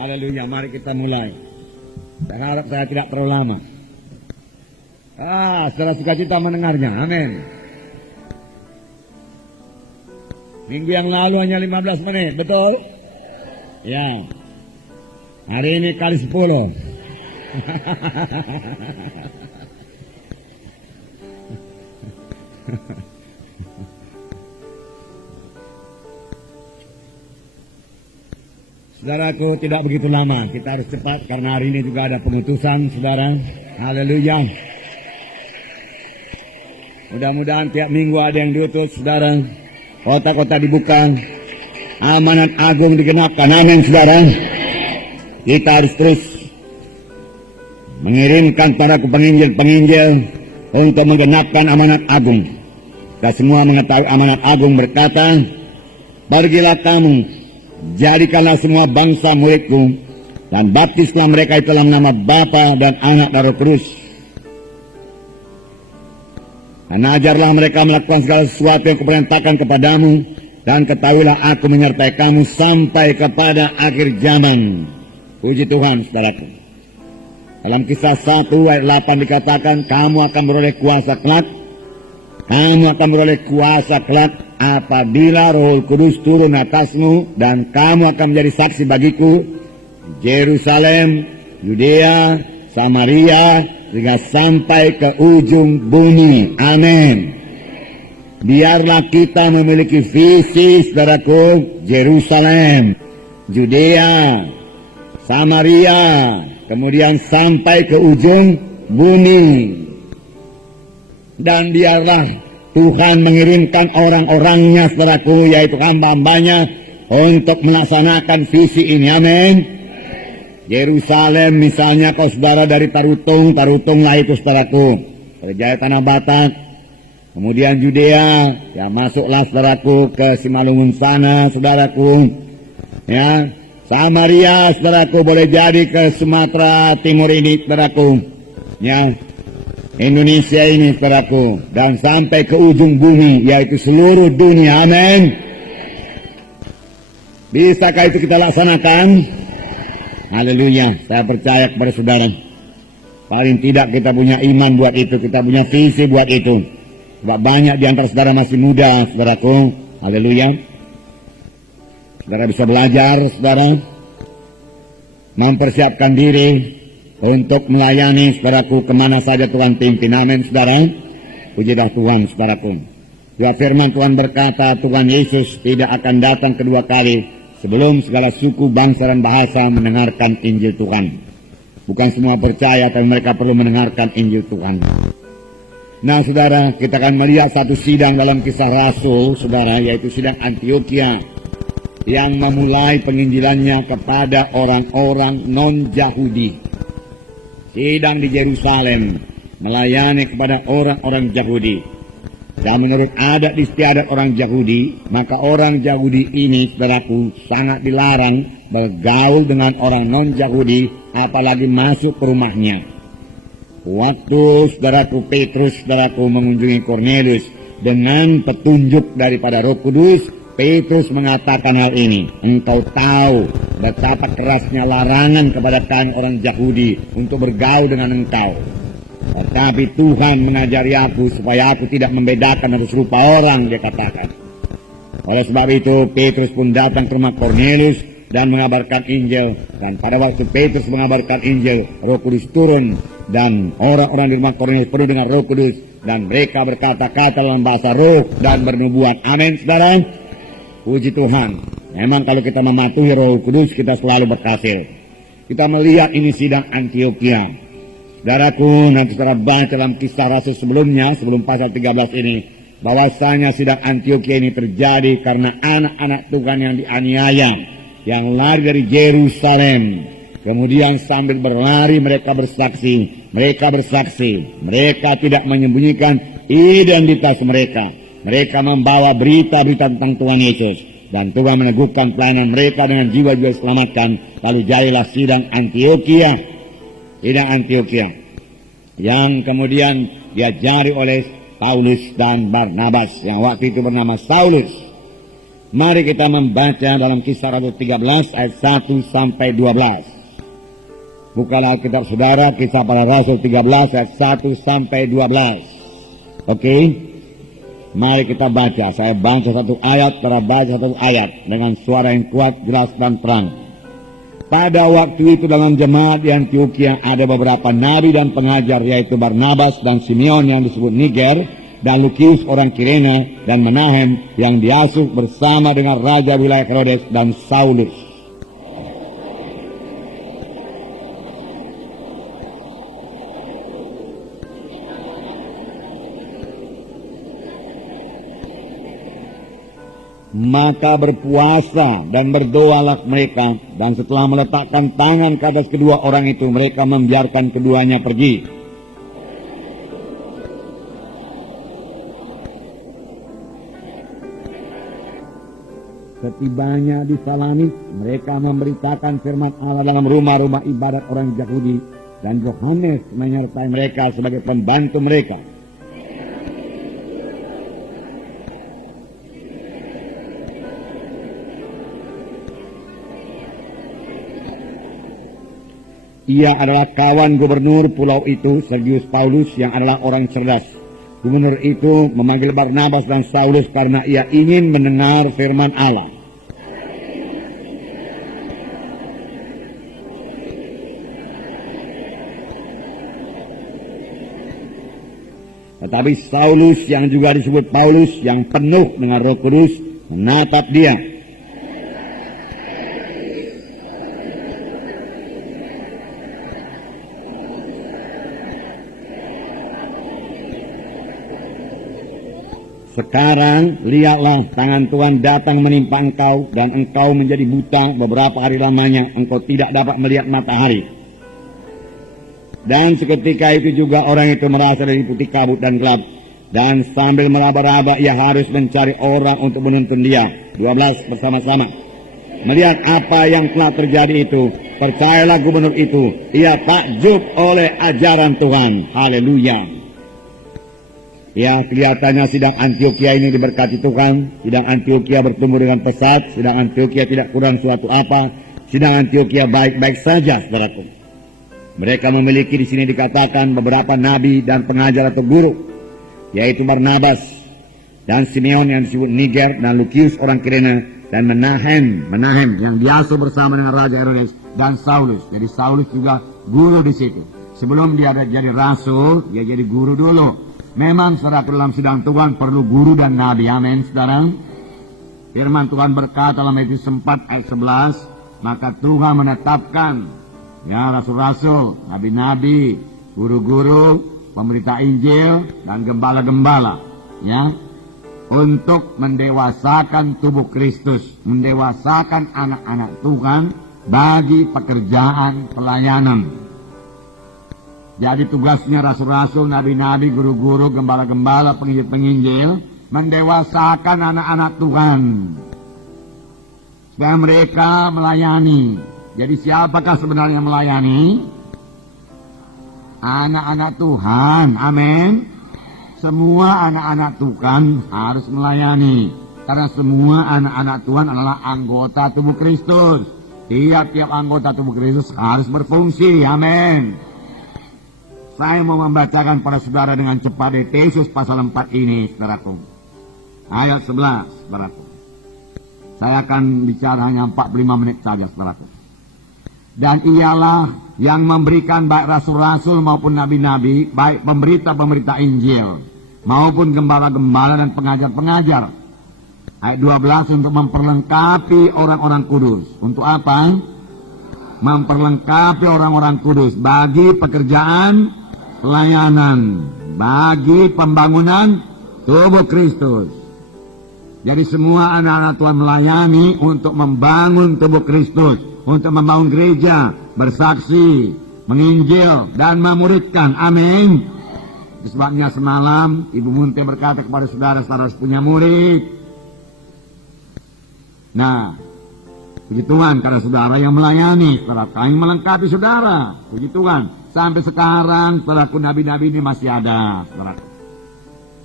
Haleluya, mari kita mulai. Saya harap saya tidak terlalu lama. Saudara sukacita mendengarnya, amin. Minggu yang lalu hanya 15 menit, betul? Ya. Hari ini kali 10. Saudaraku, tidak begitu lama. Kita harus cepat karena hari ini juga ada pengutusan, saudara. Haleluya. Mudah-mudahan tiap minggu ada yang diutus, saudara. Kota-kota dibuka. Amanat agung digenapkan. Amin, saudara. Kita harus terus mengirimkan para penginjil-penginjil untuk menggenapkan amanat agung. Kita semua mengetahui amanat agung berkata, pergilah kamu, jadikanlah semua bangsa muridku, dan baptislah mereka itu dalam nama Bapa dan Anak dan Roh Kudus. Dan ajarlah mereka melakukan segala sesuatu yang kuperintahkan kepadamu, dan ketahuilah aku menyertai kamu sampai kepada akhir zaman. Puji Tuhan, saudaraku. Dalam Kisah 1 ayat 8 dikatakan, kamu akan beroleh kuasa kelak. Kamu akan beroleh kuasa kelak apabila Roh Kudus turun atasmu, dan kamu akan menjadi saksi bagiku Yerusalem, Yudea, Samaria, hingga sampai ke ujung bumi. Amin. Biarlah kita memiliki visi, saudaraku, Yerusalem, Yudea, Samaria, kemudian sampai ke ujung bumi. Dan biarlah Tuhan mengirimkan orang-orangnya, saudaraku, yaitu hamba-hambanya, untuk melaksanakan visi ini. Amin. Yerusalem misalnya, kau saudara dari Tarutunglah itu, saudaraku, Jaya Tanah Batak. Kemudian Judea, ya masuklah, saudaraku, ke Simalungun sana, saudaraku. Ya, Samaria, saudaraku, boleh jadi ke Sumatera Timur ini, saudaraku. Ya, Indonesia ini, saudaraku, dan sampai ke ujung bumi, yaitu seluruh dunia. Amin. Bisakah itu kita laksanakan? Haleluya. Saya percaya kepada saudara, paling tidak kita punya iman buat itu, kita punya visi buat itu. Sebab banyak di antara saudara masih muda, saudaraku. Haleluya. Saudara bisa belajar, saudara, mempersiapkan diri untuk melayani, saudaraku, kemana saja Tuhan pimpin. Amin, saudara. Pujilah Tuhan, saudaraku. Dua firman Tuhan berkata, Tuhan Yesus tidak akan datang kedua kali sebelum segala suku, bangsa, dan bahasa mendengarkan Injil Tuhan. Bukan semua percaya, tapi mereka perlu mendengarkan Injil Tuhan. Nah, saudara, kita akan melihat satu sidang dalam Kisah Rasul, saudara, yaitu sidang Antioquia, yang memulai penginjilannya kepada orang-orang non-Yahudi. Sidang di Yerusalem melayani kepada orang-orang Yahudi. Dan menurut adat istiadat orang Yahudi, maka orang Yahudi ini, saudaraku, sangat dilarang bergaul dengan orang non-Yahudi, apalagi masuk ke rumahnya. Waktu saudaraku Petrus, saudaraku, mengunjungi Kornelius dengan petunjuk daripada Roh Kudus, Petrus mengatakan hal ini. Engkau tahu betapa kerasnya larangan kepada kami orang Yahudi untuk bergaul dengan engkau. Tetapi Tuhan mengajari aku supaya aku tidak membedakan atau serupa orang, dia katakan. Oleh sebab itu Petrus pun datang ke rumah Kornelius dan mengabarkan Injil. Dan pada waktu Petrus mengabarkan Injil, Roh Kudus turun, dan orang-orang di rumah Kornelius penuh dengan Roh Kudus, dan mereka berkata-kata dalam bahasa roh dan bernubuat. Amin, saudara. Puji Tuhan. Memang kalau kita mematuhi Roh Kudus, kita selalu berhasil. Kita melihat ini sidang Antioquia. Saudaraku, nanti saudara baca dalam Kisah Rasul sebelumnya, sebelum pasal 13 ini, bahwasanya sidang Antioquia ini terjadi karena anak-anak Tuhan yang dianiaya, yang lari dari Yerusalem. Kemudian sambil berlari mereka bersaksi, mereka tidak menyembunyikan identitas mereka. Mereka membawa berita-berita tentang Tuhan Yesus, dan Tuhan meneguhkan pelayanan mereka dengan jiwa-jiwa diselamatkan. Lalu jadilah sidang Antioquia, yang kemudian diajari oleh Paulus dan Barnabas, yang waktu itu bernama Saulus. Mari kita membaca dalam Kisah Rasul 13 ayat 1 sampai 12. Bukalah Alkitab saudara, Kisah Para Rasul 13 ayat 1 sampai 12. Oke? Mari kita baca. Saya baca satu ayat, saudara baca satu ayat dengan suara yang kuat, jelas dan terang. Pada waktu itu dalam jemaat di Antioquia ada beberapa nabi dan pengajar, yaitu Barnabas dan Simeon yang disebut Niger, dan Lukius orang Kirene, dan Menahem yang diasuh bersama dengan Raja wilayah Herodes dan Saulus. Maka berpuasa dan berdoalah mereka, dan setelah meletakkan tangan ke atas kedua orang itu, mereka membiarkan keduanya pergi. Setibanya di Salamis, mereka memberitakan firman Allah dalam rumah-rumah ibadat orang Yahudi, dan Yohanes menyertai mereka sebagai pembantu mereka. Ia adalah kawan gubernur pulau itu, Sergius Paulus, yang adalah orang cerdas. Gubernur itu memanggil Barnabas dan Saulus karena ia ingin mendengar firman Allah. Tetapi Saulus, yang juga disebut Paulus, yang penuh dengan Roh Kudus, menatap dia. Sekarang lihatlah, tangan Tuhan datang menimpa engkau, dan engkau menjadi buta beberapa hari lamanya, engkau tidak dapat melihat matahari. Dan seketika itu juga orang itu merasa diliputi kabut dan gelap, dan sambil meraba-raba ia harus mencari orang untuk menuntun dia. 12 bersama-sama. Melihat apa yang telah terjadi itu, percayalah gubernur itu, ia takjub oleh ajaran Tuhan. Haleluya. Ya, kelihatannya sidang Antioquia ini diberkati Tuhan. Sidang Antioquia bertumbuh dengan pesat. Sidang Antioquia tidak kurang suatu apa. Sidang Antioquia baik-baik saja, saudaraku. Mereka memiliki di sini dikatakan beberapa nabi dan pengajar atau guru, yaitu Barnabas dan Simeon yang disebut Niger, dan Lukius orang Kirene, dan Menahem yang diasuh bersama dengan Raja Herodes dan Saulus. Jadi Saulus juga guru di situ. Sebelum dia jadi rasul, dia jadi guru dulu. Memang saudara, dalam sidang Tuhan perlu guru dan nabi. Amin, saudara. Firman Tuhan berkata dalam Matius 4 ayat 11, maka Tuhan menetapkan ya rasul-rasul, nabi-nabi, guru-guru, pemberita Injil, dan gembala-gembala, ya, untuk mendewasakan tubuh Kristus, mendewasakan anak-anak Tuhan bagi pekerjaan pelayanan. Jadi tugasnya rasul-rasul, nabi-nabi, guru-guru, gembala-gembala, penginjil-penginjil, mendewasakan anak-anak Tuhan, supaya mereka melayani. Jadi siapakah sebenarnya melayani? Anak-anak Tuhan, amin. Semua anak-anak Tuhan harus melayani, karena semua anak-anak Tuhan adalah anggota tubuh Kristus. Tiap-tiap anggota tubuh Kristus harus berfungsi, amin. Saya mau membacakan pada saudara dengan cepat Efesus pasal 4 ini, saudaraku. Ayat 11, saudaraku. Saya akan bicara hanya 45 menit saja, saudaraku. Dan ialah yang memberikan baik rasul-rasul maupun nabi-nabi, baik pemberita-pemberita Injil, maupun gembala-gembala dan pengajar-pengajar. Ayat 12, untuk memperlengkapi orang-orang kudus. Untuk apa? Memperlengkapi orang-orang kudus bagi pekerjaan pelayanan, bagi pembangunan tubuh Kristus. Jadi semua anak-anak Tuhan melayani untuk membangun tubuh Kristus, untuk membangun gereja, bersaksi, menginjil, dan memuridkan. Amin. Sebabnya semalam Ibu Munte berkata kepada saudara-saudara harus punya murid. Nah, puji Tuhan karena saudara yang melayani, saudara kami melengkapi saudara. Puji Tuhan. Sampai sekarang saudaraku, nabi-nabi ini masih ada, saudara.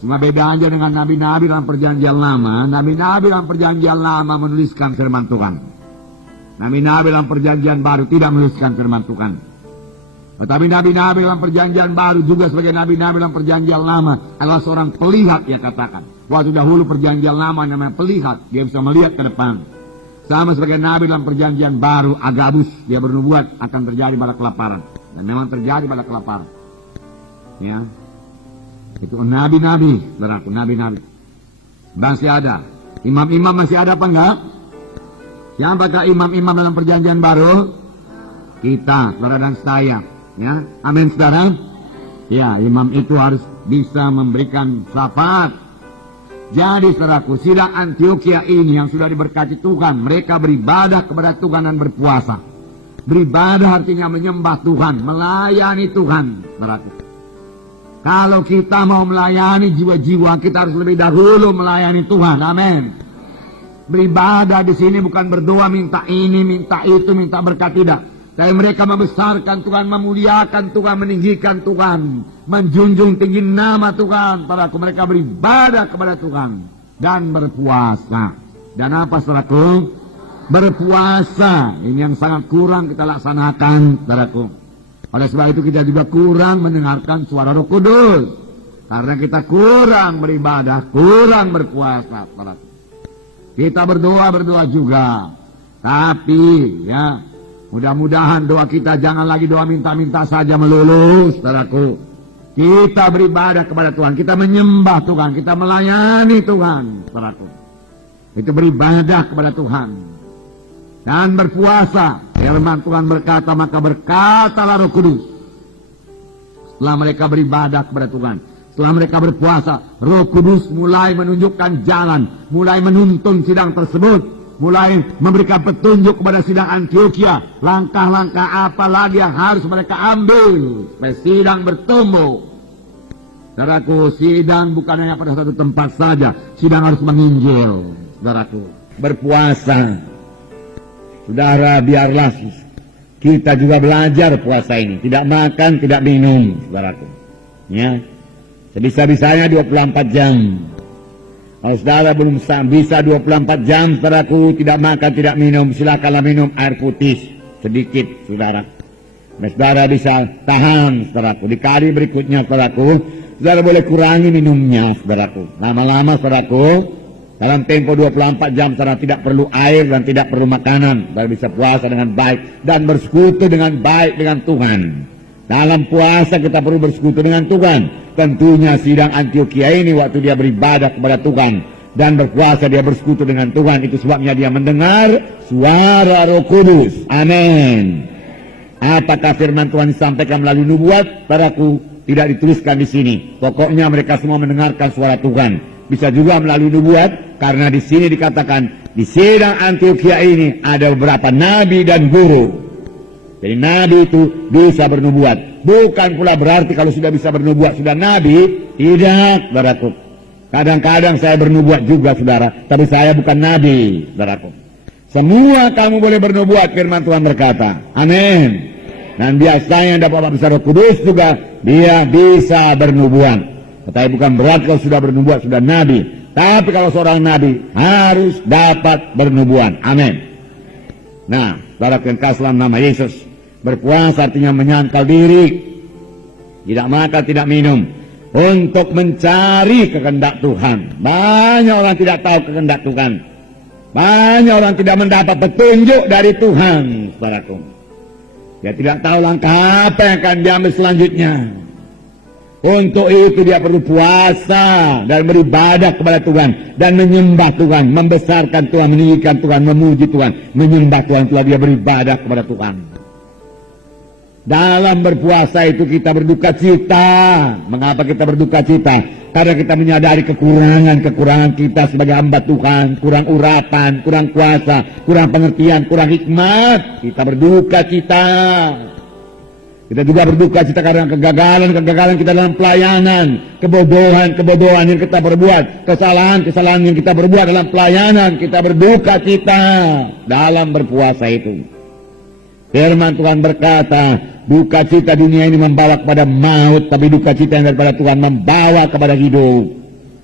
Cuma beda aja dengan nabi-nabi dalam perjanjian lama. Nabi-nabi dalam perjanjian lama menuliskan firman Tuhan. Nabi-nabi dalam perjanjian baru tidak menuliskan firman Tuhan. Tetapi nabi-nabi dalam perjanjian baru juga sebagai nabi-nabi dalam perjanjian lama adalah seorang pelihat, yang katakan. Waktu dahulu perjanjian lama namanya pelihat, dia bisa melihat ke depan. Sama sebagai nabi dalam perjanjian baru, Agabus, dia bernubuat akan terjadi pada kelaparan. Dan memang terjadi pada kelaparan. Ya. Itu nabi-nabi, berarti nabi-nabi. Masih ada. Imam-imam masih ada apa enggak? Siapakah imam-imam dalam perjanjian baru? Kita, saudara dan saya. Ya, amin saudara. Ya, imam itu harus bisa memberikan syafaat. Jadi saudaraku, sidang Antioquia ini yang sudah diberkati Tuhan, mereka beribadah kepada Tuhan dan berpuasa. Beribadah artinya menyembah Tuhan, melayani Tuhan, saudaraku. Kalau kita mau melayani jiwa-jiwa, kita harus lebih dahulu melayani Tuhan. Amin. Beribadah di sini bukan berdoa minta ini, minta itu, minta berkat, tidak. Tapi mereka membesarkan Tuhan, memuliakan Tuhan, meninggikan Tuhan, menjunjung tinggi nama Tuhan. Saudaraku, mereka beribadah kepada Tuhan dan berpuasa. Dan apa saudaraku? Berpuasa. Ini yang sangat kurang kita laksanakan, saudaraku. Oleh sebab itu kita juga kurang mendengarkan suara Roh Kudus. Karena kita kurang beribadah, kurang berpuasa. Kita berdoa juga. Tapi ya, mudah-mudahan doa kita jangan lagi doa minta-minta saja melulu, saudaraku. Kita beribadah kepada Tuhan, kita menyembah Tuhan, kita melayani Tuhan, saudaraku. Itu beribadah kepada Tuhan. Dan berpuasa. Firman Tuhan berkata, maka berkatalah Roh Kudus. Setelah mereka beribadah kepada Tuhan, setelah mereka berpuasa, Roh Kudus mulai menunjukkan jalan, mulai menuntun sidang tersebut, mulai memberikan petunjuk kepada sidang Antioquia, langkah-langkah apa lagi yang harus mereka ambil supaya sidang bertumbuh. Saudaraku, sidang bukan hanya pada satu tempat saja, sidang harus menginjil. Saudaraku, berpuasa. Saudara, biarlah kita juga belajar puasa ini. Tidak makan, tidak minum, saudaraku. Ya, sebisa-bisanya 24 jam. Kalau saudara belum bisa 24 jam, saudaraku, tidak makan, tidak minum, silakanlah minum air putih sedikit, saudara. Saudara bisa tahan, saudaraku. Di kali berikutnya, saudaraku, saudara boleh kurangi minumnya, saudaraku. Lama-lama, saudaraku, dalam tempo 24 jam, saudara tidak perlu air dan tidak perlu makanan. Saudara bisa puasa dengan baik dan bersekutu dengan baik dengan Tuhan. Dalam puasa kita perlu bersekutu dengan Tuhan. Tentunya sidang Antioquia ini waktu dia beribadah kepada Tuhan dan berpuasa dia bersekutu dengan Tuhan. Itu sebabnya dia mendengar suara Roh Kudus. Amin. Apakah firman Tuhan disampaikan melalui nubuat? Saudaraku, tidak dituliskan di sini. Pokoknya mereka semua mendengarkan suara Tuhan. Bisa juga melalui nubuat, karena di sini dikatakan di sidang Antioquia ini ada beberapa nabi dan guru. Jadi nabi itu bisa bernubuat. Bukan pula berarti kalau sudah bisa bernubuat sudah nabi. Tidak, saudaraku. Kadang-kadang saya bernubuat juga, saudara, tapi saya bukan nabi, saudaraku. Semua kamu boleh bernubuat, firman Tuhan berkata. Amin. Dan biasanya dapat besar Roh Kudus juga dia bisa bernubuat. Tetapi bukan berarti kalau sudah bernubuat sudah nabi. Tapi kalau seorang nabi harus dapat bernubuat. Amin. Nah, saudara yang kasih dalam nama Yesus, berpuasa artinya menyangkal diri, tidak makan, tidak minum, untuk mencari kehendak Tuhan. Banyak orang tidak tahu kehendak Tuhan. Banyak orang tidak mendapat petunjuk dari Tuhan, saudaraku. Dia tidak tahu langkah apa yang akan diambil selanjutnya. Untuk itu dia perlu puasa dan beribadah kepada Tuhan dan menyembah Tuhan, membesarkan Tuhan, meninggikan Tuhan, memuji Tuhan, menyembah Tuhan setelah dia beribadah kepada Tuhan. Dalam berpuasa itu kita berduka cita. Mengapa kita berduka cita? Karena kita menyadari kekurangan kita sebagai hamba Tuhan, kurang urapan, kurang kuasa, kurang pengertian, kurang hikmat. Kita berduka cita. Kita juga berduka cita karena kegagalan kita dalam pelayanan, kebodohan yang kita perbuat, kesalahan yang kita perbuat dalam pelayanan. Kita berduka cita dalam berpuasa itu. Firman Tuhan berkata, duka cita dunia ini membawa kepada maut, tapi duka cita yang daripada Tuhan membawa kepada hidup.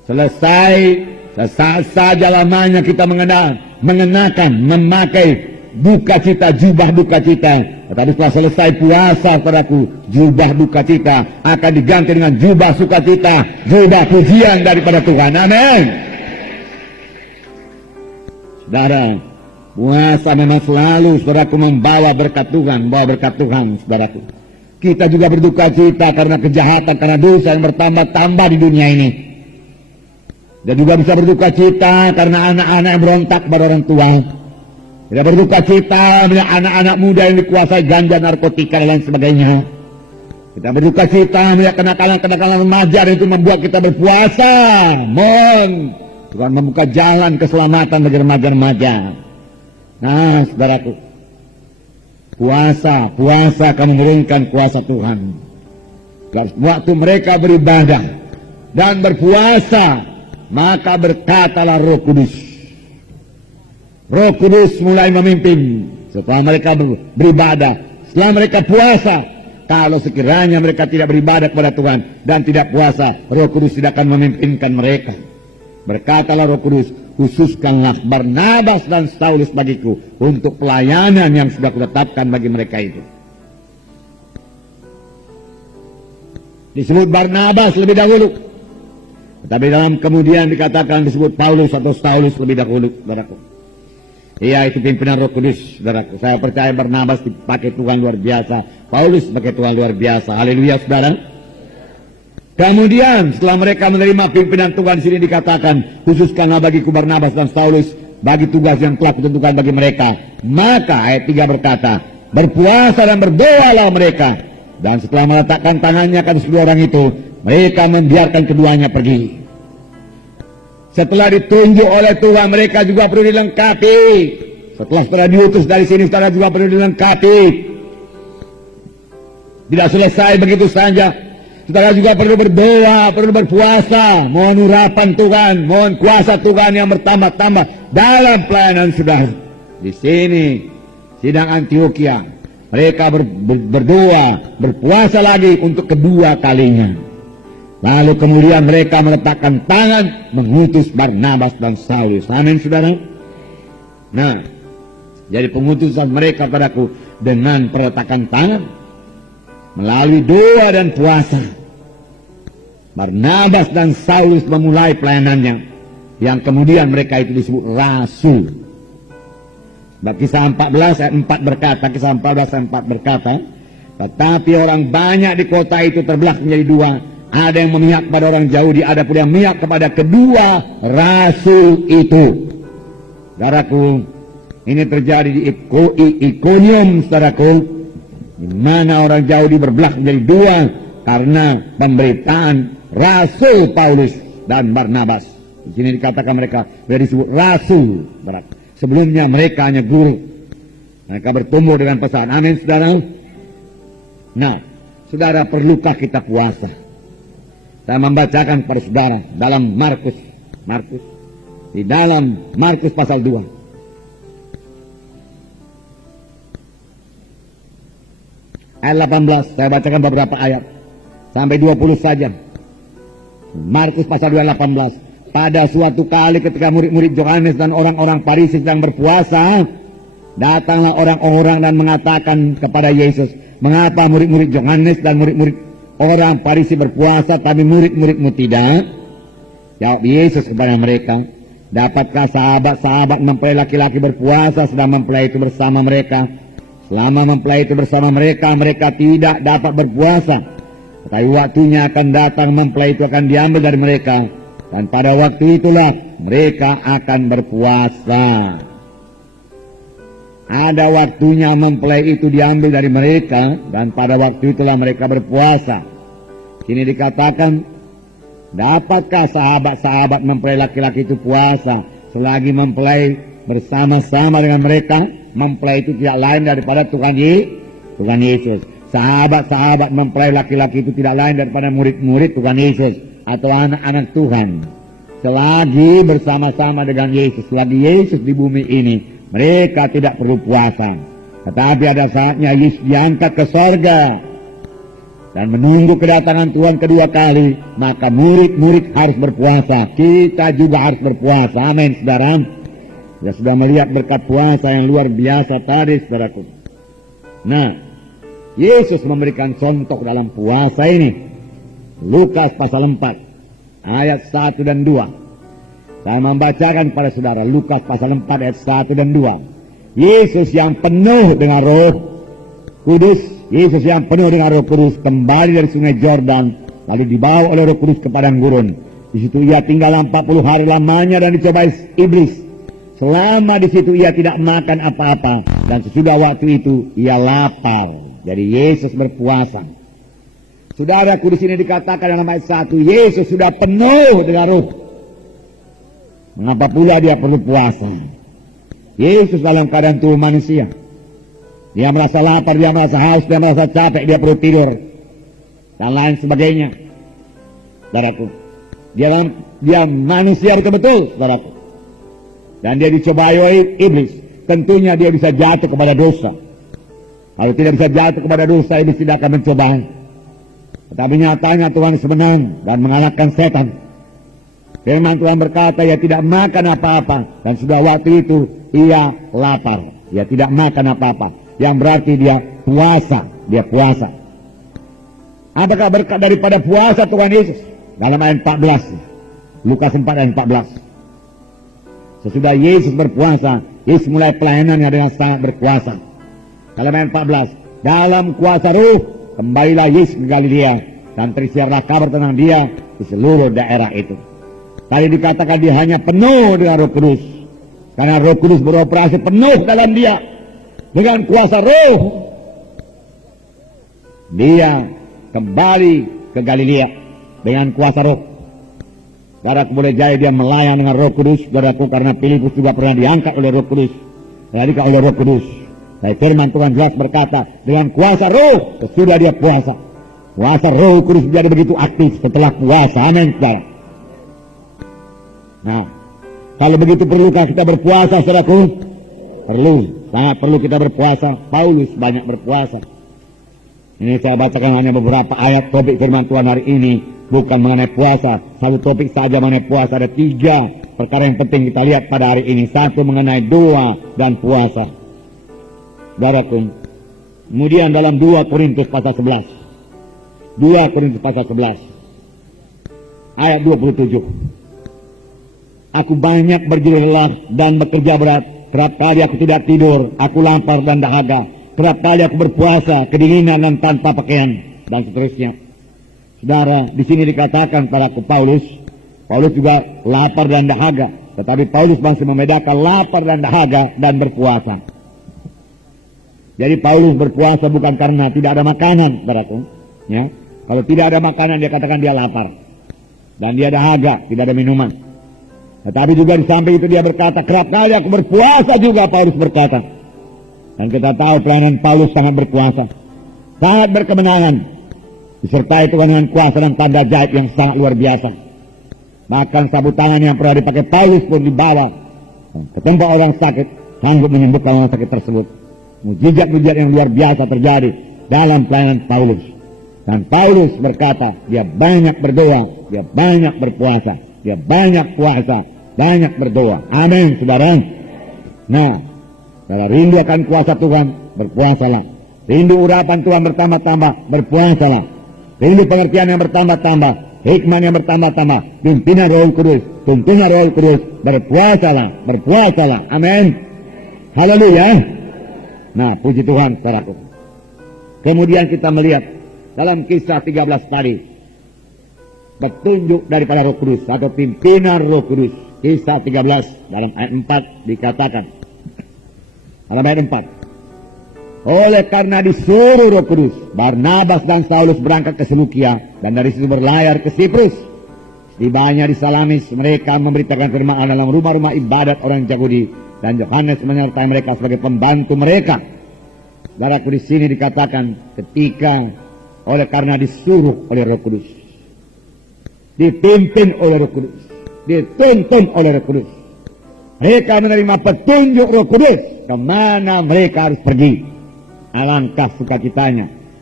Selesai, sesaat saja lamanya kita mengenakan, memakai duka cita, jubah duka cita. Tetapi setelah selesai puasa, saudaraku, jubah duka cita akan diganti dengan jubah sukacita, jubah pujian daripada Tuhan. Amin. Saudara, puasa memang selalu, saudaraku, membawa berkat Tuhan, saudaraku. Kita juga berduka cita karena kejahatan, karena dosa yang bertambah-tambah di dunia ini. Dan juga bisa berduka cita karena anak-anak yang berontak pada orang tua. Kita berduka cita melihat anak-anak muda yang dikuasai ganja, narkotika, dan lain sebagainya. Kita berduka cita melihat kenakalan-kenakalan remaja itu membuat kita berpuasa. Mohon Tuhan membuka jalan keselamatan bagi remaja-remaja. Nah, saudaraku, puasa akan menurunkan kuasa Tuhan. Waktu mereka beribadah dan berpuasa, maka berkatalah Roh Kudus. Roh Kudus mulai memimpin setelah mereka beribadah, setelah mereka puasa. Kalau sekiranya mereka tidak beribadah kepada Tuhan dan tidak puasa, Roh Kudus tidak akan memimpinkan mereka. Berkatalah Roh Kudus, khususkanlah Barnabas dan Saulus bagiku untuk pelayanan yang sudah kutetapkan bagi mereka itu. Disebut Barnabas lebih dahulu, tetapi dalam kemudian dikatakan disebut Paulus atau Saulus lebih dahulu, saudaraku. Iya, itu pimpinan Roh Kudus, saudaraku. Saya percaya Barnabas dipakai Tuhan luar biasa, Paulus pakai Tuhan luar biasa. Haleluya, saudara. Kemudian setelah mereka menerima pimpinan Tuhan, di sini dikatakan, khususkanlah bagiku Barnabas dan Saulus bagi tugas yang telah kutentukan bagi mereka. Maka ayat 3 berkata, berpuasa dan berdoalah mereka. Dan setelah meletakkan tangannya ke kedua orang itu, mereka membiarkan keduanya pergi. Setelah ditunjuk oleh Tuhan, mereka juga perlu dilengkapi. Setelah diutus dari sini, saudara juga perlu dilengkapi. Tidak selesai begitu saja. Saudara juga perlu berdoa, perlu berpuasa, mohon urapan Tuhan, mohon kuasa Tuhan yang bertambah-tambah dalam pelayanan saudara. Di sini, sidang Antioquia, mereka berdoa, berpuasa lagi untuk kedua kalinya. Lalu kemudian mereka meletakkan tangan, mengutus Barnabas dan Saulus. Amin, saudara. Nah, jadi pengutusan mereka padaku dengan peletakan tangan, melalui doa dan puasa, Barnabas dan Saulus memulai pelayanannya, yang kemudian mereka itu disebut rasul. Kisah 14 ayat 4 berkata, kisah 14 ayat 4 berkata, tetapi orang banyak di kota itu terbelah menjadi dua. Ada yang memihak kepada orang Yahudi, ada pula yang memihak kepada kedua rasul itu. Saudaraku, ini terjadi di Iconium, saudaraku, di mana orang Yahudi berbelah menjadi dua karena pemberitaan Rasul Paulus dan Barnabas. Di sini dikatakan mereka sudah disebut rasul. Sebelumnya mereka hanya guru. Mereka bertumbuh dengan pesan. Amin, saudara. Nah, saudara, perlukah kita puasa? Saya membacakan kepada saudara dalam Markus. Di dalam Markus pasal 2. Ayat 18, saya bacakan beberapa ayat. Sampai 20 saja. Markus pasal 2 ayat 18. Pada suatu kali ketika murid-murid Yohanes dan orang-orang Farisi sedang berpuasa, datanglah orang-orang dan mengatakan kepada Yesus, mengapa murid-murid Yohanes dan murid-murid orang Farisi berpuasa, tapi murid-muridmu tidak? Jawab Yesus kepada mereka, dapatkah sahabat-sahabat mempelai laki-laki berpuasa sedang mempelai itu bersama mereka? Selama mempelai itu bersama mereka, mereka tidak dapat berpuasa. Tetapi waktunya akan datang, mempelai itu akan diambil dari mereka, dan pada waktu itulah mereka akan berpuasa. Ada waktunya mempelai itu diambil dari mereka, dan pada waktu itulah mereka berpuasa. Kini dikatakan, dapatkah sahabat-sahabat mempelai laki-laki itu puasa selagi mempelai bersama-sama dengan mereka? Mempelai itu tidak lain daripada Tuhan Yesus. Sahabat-sahabat mempelai laki-laki itu tidak lain daripada murid-murid Tuhan Yesus atau anak-anak Tuhan. Selagi bersama-sama dengan Yesus, selagi Yesus di bumi ini, mereka tidak perlu puasa. Tetapi ada saatnya Yesus diangkat ke sorga. dan menunggu kedatangan Tuhan kedua kali, maka murid-murid harus berpuasa. Kita juga harus berpuasa. Amin, saudara. Ya, sudah melihat berkat puasa yang luar biasa tadi, saudaraku. Nah, Yesus memberikan contoh dalam puasa ini. Lukas pasal 4, ayat 1 dan 2. Saya membacakan pada saudara, Lukas pasal 4, ayat 1 dan 2. Yesus yang penuh dengan Roh Kudus, Yesus yang penuh dengan Roh Kudus kembali dari sungai Jordan, lalu dibawa oleh Roh Kudus ke padang gurun. Di situ ia tinggal 40 hari lamanya dan dicobai iblis. Selama di situ ia tidak makan apa-apa, dan sesudah waktu itu ia lapar. Jadi Yesus berpuasa. Saudara, di sini dikatakan dalam ayat 1, Yesus sudah penuh dengan Roh. Mengapa pula dia perlu puasa? Yesus dalam keadaan tubuh manusia. Dia merasa lapar, dia merasa haus, dia merasa capek, dia perlu tidur, dan lain sebagainya. Saudaraku, dia manusia betul-betul, saudaraku. Dan dia dicobai oleh iblis. Tentunya dia bisa jatuh kepada dosa. Kalau tidak bisa jatuh kepada dosa, iblis tidak akan mencobai. Tetapi nyatanya Tuhan semenang dan mengalahkan setan. Firman Tuhan berkata, ia tidak makan apa-apa, dan sudah waktu itu ia lapar. Ia tidak makan apa-apa, yang berarti dia puasa. Dia puasa. Apakah berkat daripada puasa Tuhan Yesus? Dalam ayat 14, Lukas 4 ayat 14. Sesudah Yesus berpuasa, Yesus mulai pelayanannya dengan sangat berkuasa. Dalam ayat 14, dalam kuasa Roh kembalilah Yesus ke Galilea, dan tersiarlah kabar tentang dia di seluruh daerah itu. Tadi dikatakan dia hanya penuh dengan Roh Kudus, karena Roh Kudus beroperasi penuh dalam dia. Dengan kuasa Roh, dia kembali ke Galilea dengan kuasa Roh. Saudaraku, boleh jadi dia melayang dengan Roh Kudus, saudaraku, karena Filipus juga pernah diangkat oleh Roh Kudus, diangkat oleh Roh Kudus. Tapi firman Tuhan jelas berkata, dengan kuasa Roh sesudah dia puasa. Kuasa Roh Kudus menjadi begitu aktif setelah puasa. Amin, saudara. Nah, kalau begitu perlukah kita berpuasa, saudaraku? Perlu, sangat perlu kita berpuasa. Paulus banyak berpuasa. Ini saya bacakan hanya beberapa ayat topik firman Tuhan hari ini, bukan mengenai puasa. Satu topik saja mengenai puasa. Ada 3 perkara yang penting kita lihat pada hari ini. 1 mengenai doa dan puasa. Saudaraku, kemudian dalam 2 Korintus pasal 11. 2 Korintus pasal 11 ayat 27. Aku banyak berjilid lelah dan bekerja berat. Kerap kali aku tidak tidur, aku lapar dan dahaga. Kerap kali aku berpuasa, kedinginan dan tanpa pakaian, dan seterusnya. Saudara, di sini dikatakan pada Paulus juga lapar dan dahaga. Tetapi Paulus masih membedakan lapar dan dahaga dan berpuasa. Jadi Paulus berpuasa bukan karena tidak ada makanan, saudaraku. Ya, kalau tidak ada makanan dia katakan dia lapar. Dan dia dahaga, tidak ada minuman. Tetapi juga di samping itu dia berkata, kerap kali aku berpuasa juga, Paulus berkata. Dan kita tahu pelayanan Paulus sangat berkuasa, sangat berkemenangan, disertai Tuhan dengan kuasa dan tanda ajaib yang sangat luar biasa. Bahkan sabut tangan yang pernah dipakai Paulus pun dibawa ke tempat orang sakit, sanggup menyembuhkan orang sakit tersebut. Mujizat-mujizat yang luar biasa terjadi dalam pelayanan Paulus. Dan Paulus berkata, dia banyak berdoa, dia banyak berpuasa, dia banyak puasa, banyak berdoa. Amin, saudara. Nah, kalau rindu akan kuasa Tuhan, berpuasalah. Rindu urapan Tuhan bertambah-tambah, berpuasalah. Rindu pengertian yang bertambah-tambah, hikmah yang bertambah-tambah, pimpinan Roh Kudus, tuntunan Roh Kudus, berpuasalah, berpuasalah. Amin. Haleluya. Nah, puji Tuhan, saudaraku. Kemudian kita melihat dalam Kisah 13 tadi, petunjuk daripada Roh Kudus atau pimpinan Roh Kudus. Kisah 13 dalam ayat 4 dikatakan, dalam ayat 4, oleh karena disuruh Roh Kudus, Barnabas dan Saulus berangkat ke Selukia dan dari situ berlayar ke Siprus. Setibanya di Salamis, mereka memberitakan firman Allah dalam rumah-rumah ibadat orang Yahudi, dan Yohanes menyertai mereka sebagai pembantu mereka. Saudaraku, di sini dikatakan ketika oleh karena disuruh oleh Roh Kudus, dipimpin oleh Roh Kudus, dituntun oleh Roh Kudus, mereka menerima petunjuk Roh Kudus kemana mereka harus pergi. Alangkah sukacitanya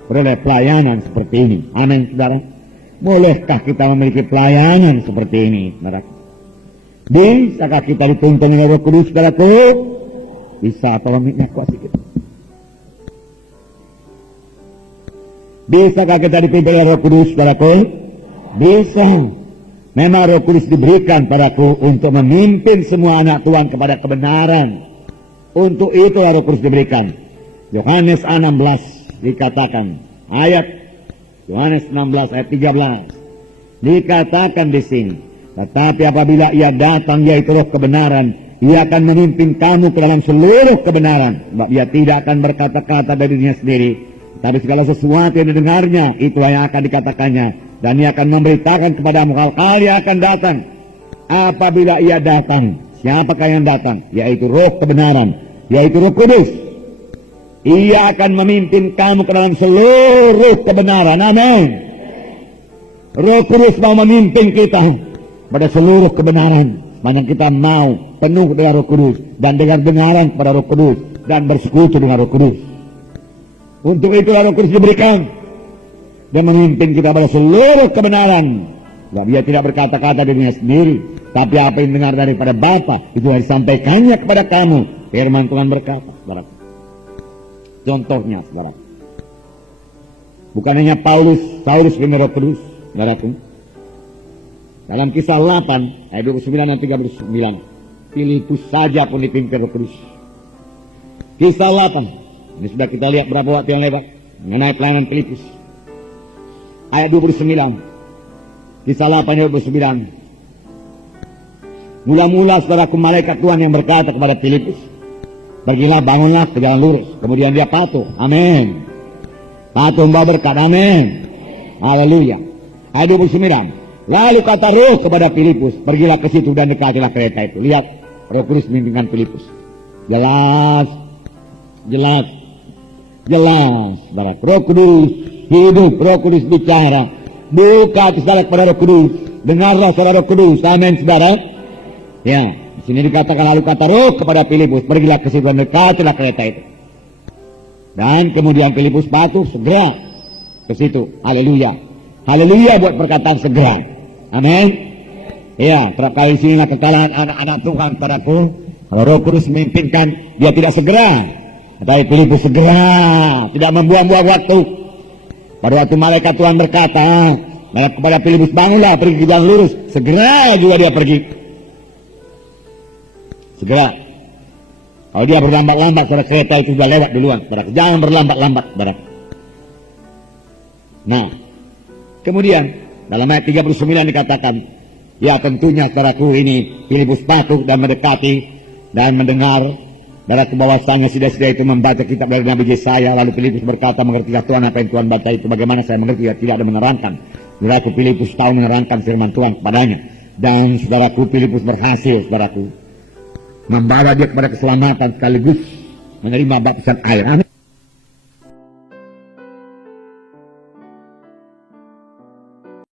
beroleh pelayanan seperti ini. Amin, saudara. Bolehkah kita memiliki pelayanan seperti ini, saudara? Bisakah kita dituntun oleh Roh Kudus, saudaraku? Bisa, tolong mic-nya kuat sedikit. Bisakah kita dipimpin oleh Roh Kudus, saudaraku? Bisa. Memang Roh Kudus diberikan padaku untuk memimpin semua anak Tuhan kepada kebenaran. Untuk itu Roh Kudus diberikan. Yohanes 16 dikatakan, ayat Yohanes 16 ayat 13 dikatakan di sini, tetapi apabila ia datang, yaitu Roh kebenaran, ia akan memimpin kamu ke dalam seluruh kebenaran. Sebab ia tidak akan berkata-kata dari dirinya sendiri, tapi segala sesuatu yang didengarnya itu yang akan dikatakannya, dan ia akan memberitakan kepadamu hal-hal yang akan datang. Apabila ia datang, siapakah yang datang? Yaitu Roh kebenaran, yaitu Roh Kudus. Ia akan memimpin kamu ke dalam seluruh kebenaran. Amin. Roh Kudus mau memimpin kita pada seluruh kebenaran. Mana kita mau penuh dengan Roh Kudus dan dengar dengaran kepada Roh Kudus dan bersekutu dengan Roh Kudus. Untuk itu Roh Kudus diberikan dan memimpin kita pada seluruh kebenaran. Sebab ia tidak berkata-kata dirinya sendiri, tapi apa yang dengar daripada Bapa itu yang disampaikannya kepada kamu. Firman Tuhan berkata, saudara. Contohnya, saudara. Bukan hanya Saulus punya Roh Kudus, saudaraku. Dalam kisah 8 ayat 29 dan 39, Filipus saja pun dipimpin Roh Kudus. Kisah 8, ini sudah kita lihat berapa waktu yang lewat mengenai pelayanan Filipus. Ayat 29, kisah 8 ayat 29. Mula-mula saudaraku, malaikat Tuhan yang berkata kepada Filipus, pergilah, bangunlah ke jalan lurus. Kemudian dia patuh. Amin. Patuh membawa berkat. Amin. Haleluya. Ayat 29. Lalu kata Roh kepada Filipus, pergilah ke situ dan dekatilah kereta itu. Lihat, Roh Kudus memimpin Filipus. Jelas. Saudara, Roh Kudus hidup, Roh Kudus bicara. Buka saudara kepada Roh Kudus. Dengarlah saudara Roh Kudus. Amin, saudara. Ya, di sini dikatakan lalu kata Roh kepada Filipus, pergilah ke situ dan dekatilah kereta itu. Dan kemudian Filipus patuh, segera ke situ. Haleluya. Haleluya buat perkataan segera. Amin. Ya, kali sinilah kekalahan anak-anak Tuhan padaku. Kalau Roh Kudus memimpinkan, dia tidak segera. Tapi Filipus segera, tidak membuang-buang waktu. Pada waktu malaikat Tuhan berkata kepada Filipus, bangunlah, pergi ke jalan lurus. Segera juga dia pergi. Segera. Kalau dia berlambat-lambat, saudara, kereta itu sudah lewat duluan. Saudara, jangan berlambat-lambat, saudara. Nah, kemudian dalam ayat 39 dikatakan, ya tentunya saudaraku ini Filipus patuh dan mendekati dan mendengar. Saudaraku, bahwasanya sudah itu membaca kitab dari Nabi Yesaya. Lalu Filipus berkata, mengertikah Tuhan apa yang Tuhan baca itu? Bagaimana saya mengerti? Ya, tidak ada menerangkan. Saudaraku, Filipus tahu menerangkan firman Tuhan kepadanya. Dan saudaraku, Filipus berhasil, saudaraku, membawa dia kepada keselamatan sekaligus menerima baptisan air. Amin.